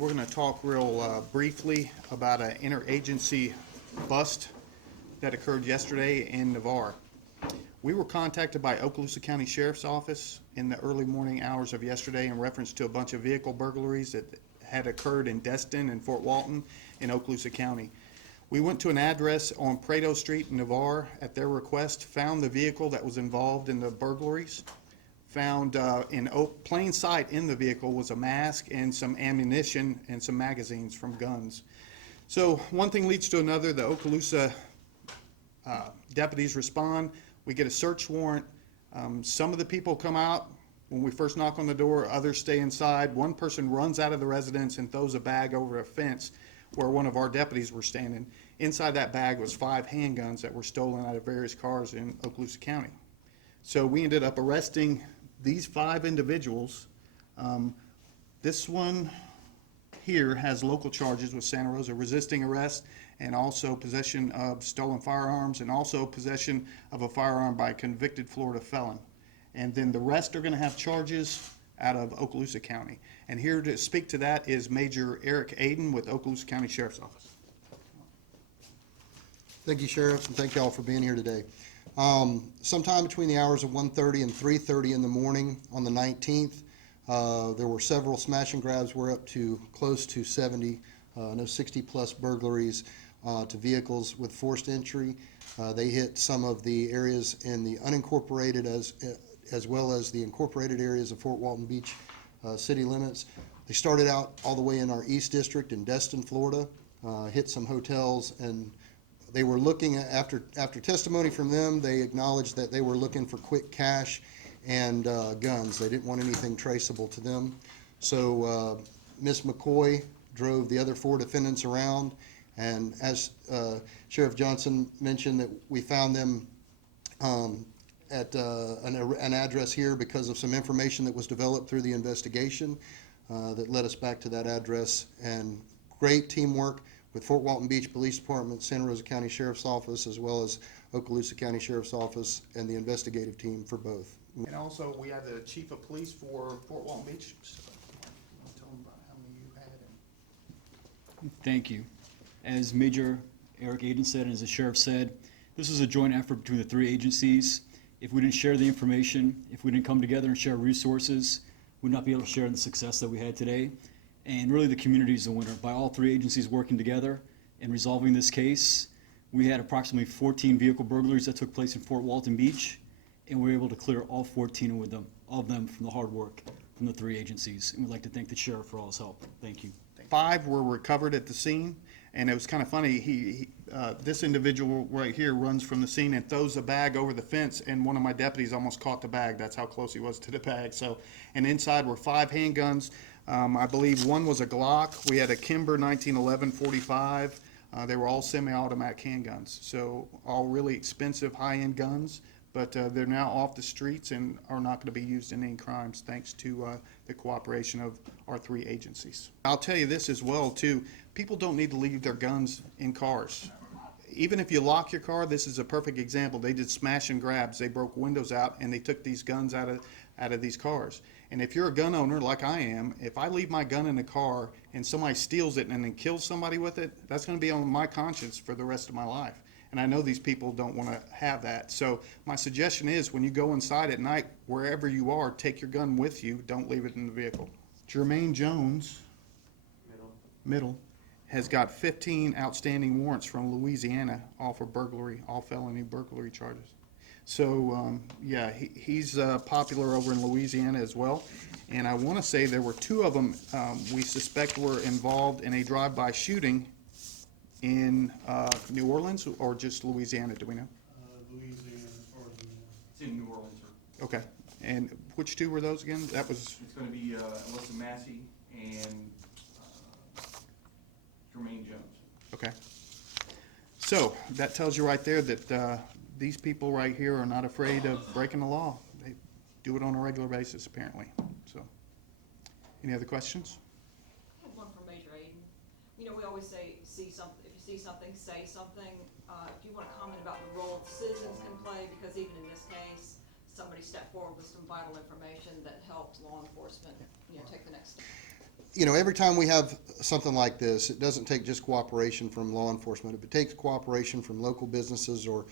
we're going to talk real briefly about an interagency bust that occurred yesterday in Navarre. We were contacted by Okaloosa County Sheriff's Office in the early morning hours of yesterday in reference to a bunch of vehicle burglaries that had occurred in Destin and Fort Walton in Okaloosa County. We went to an address on Prado Street in Navarre at their request, found the vehicle that was involved in the burglaries. Found in plain sight in the vehicle was a mask and some ammunition and some magazines from guns. So one thing leads to another. The Okaloosa deputies respond. We get a search warrant. Some of the people come out when we first knock on the door. Others stay inside. One person runs out of the residence and throws a bag over a fence where one of our deputies were standing. Inside that bag was 5 handguns that were stolen out of various cars in Okaloosa County. So we ended up arresting these 5 individuals. This one here has local charges with Santa Rosa, resisting arrest and also possession of stolen firearms and also possession of a firearm by a convicted Florida felon. And then the rest are going to have charges out of Okaloosa County. And here to speak to that is Major Eric Aiden with Okaloosa County Sheriff's Office. Thank you, Sheriff, and thank you all for being here today. Sometime between the hours of 1:30 and 3:30 in the morning on the 19th, there were several smash and grabs. We're up to close to 70, 60 plus burglaries to vehicles with forced entry. They hit some of the areas in the unincorporated as well as the incorporated areas of Fort Walton Beach city limits. They started out all the way in our East District in Destin, Florida, hit some hotels, and they were looking at, after testimony from them, they acknowledged that they were looking for quick cash and guns. They didn't want anything traceable to them. So Ms. McCoy drove the other 4 defendants around, and as Sheriff Johnson mentioned, that we found them at an address here because of some information that was developed through the investigation that led us back to that address. And great teamwork with Fort Walton Beach Police Department, Santa Rosa County Sheriff's Office, as well as Okaloosa County Sheriff's Office and the investigative team for both. And also we had the Chief of Police for Fort Walton Beach. So, tell them about how many you had. Thank you. As Major Eric Aiden said, and as the Sheriff said, this is a joint effort between the 3 agencies. If we didn't share the information, if we didn't come together and share resources, we'd not be able to share the success that we had today. And really the community is the winner. By all 3 agencies working together and resolving this case, we had approximately 14 vehicle burglaries that took place in Fort Walton Beach, and we were able to clear all 14 of them from the hard work from the 3 agencies. And we'd like to thank the Sheriff for all his help. Thank you. 5 were recovered at the scene, and it was kind of funny. This individual right here runs from the scene and throws a bag over the fence, and one of my deputies almost caught the bag. That's how close he was to the bag. So, and inside were 5 handguns. I believe one was a Glock. We had a Kimber 1911 45. They were all semi-automatic handguns, so all really expensive high-end guns, but they're now off the streets and are not going to be used in any crimes thanks to the cooperation of our 3 agencies. I'll tell you this as well too, people don't need to leave their guns in cars. Even if you lock your car, this is a perfect example. They did smash and grabs. They broke windows out and they took these guns out of these cars. And if you're a gun owner like I am, if I leave my gun in the car and somebody steals it and then kills somebody with it, that's going to be on my conscience for the rest of my life. And I know these people don't want to have that. So my suggestion is when you go inside at night, wherever you are, take your gun with you. Don't leave it in the vehicle. Jermaine Jones, middle, has got 15 outstanding warrants from Louisiana, all for burglary, all felony burglary charges. So yeah, he's popular over in Louisiana as well. And I want to say there were 2 of them we suspect were involved in a drive-by shooting in New Orleans or just Louisiana, do we know? Louisiana, as far as we know. It's in New Orleans, sir. Okay. And which 2 were those again? That was... It's going to be Alyssa Massey and Jermaine Jones. Okay. So that tells you right there that these people right here are not afraid of breaking the law. They do it on a regular basis, apparently. So, any other questions? I have one for Major Aiden. You know, we always say, see something. If you see something, say something. Do you want to comment about the role citizens can play? Because even in this case, somebody stepped forward with some vital information that helped law enforcement, take the next step. you know, every time we have something like this, it doesn't take just cooperation from law enforcement. It takes cooperation from local businesses or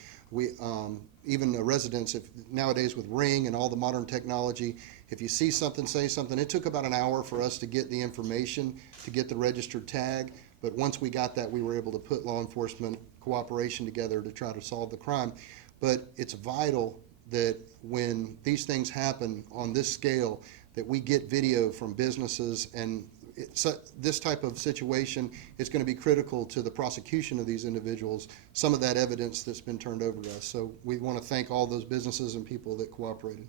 even the residents. If nowadays with Ring and all the modern technology, if you see something, say something. It took about an hour for us to get the information, to get the registered tag. But once we got that, we were able to put law enforcement cooperation together to try to solve the crime. But it's vital that when these things happen on this scale, that we get video from businesses, and this type of situation is going to be critical to the prosecution of these individuals, some of that evidence that's been turned over to us. So we want to thank all those businesses and people that cooperated.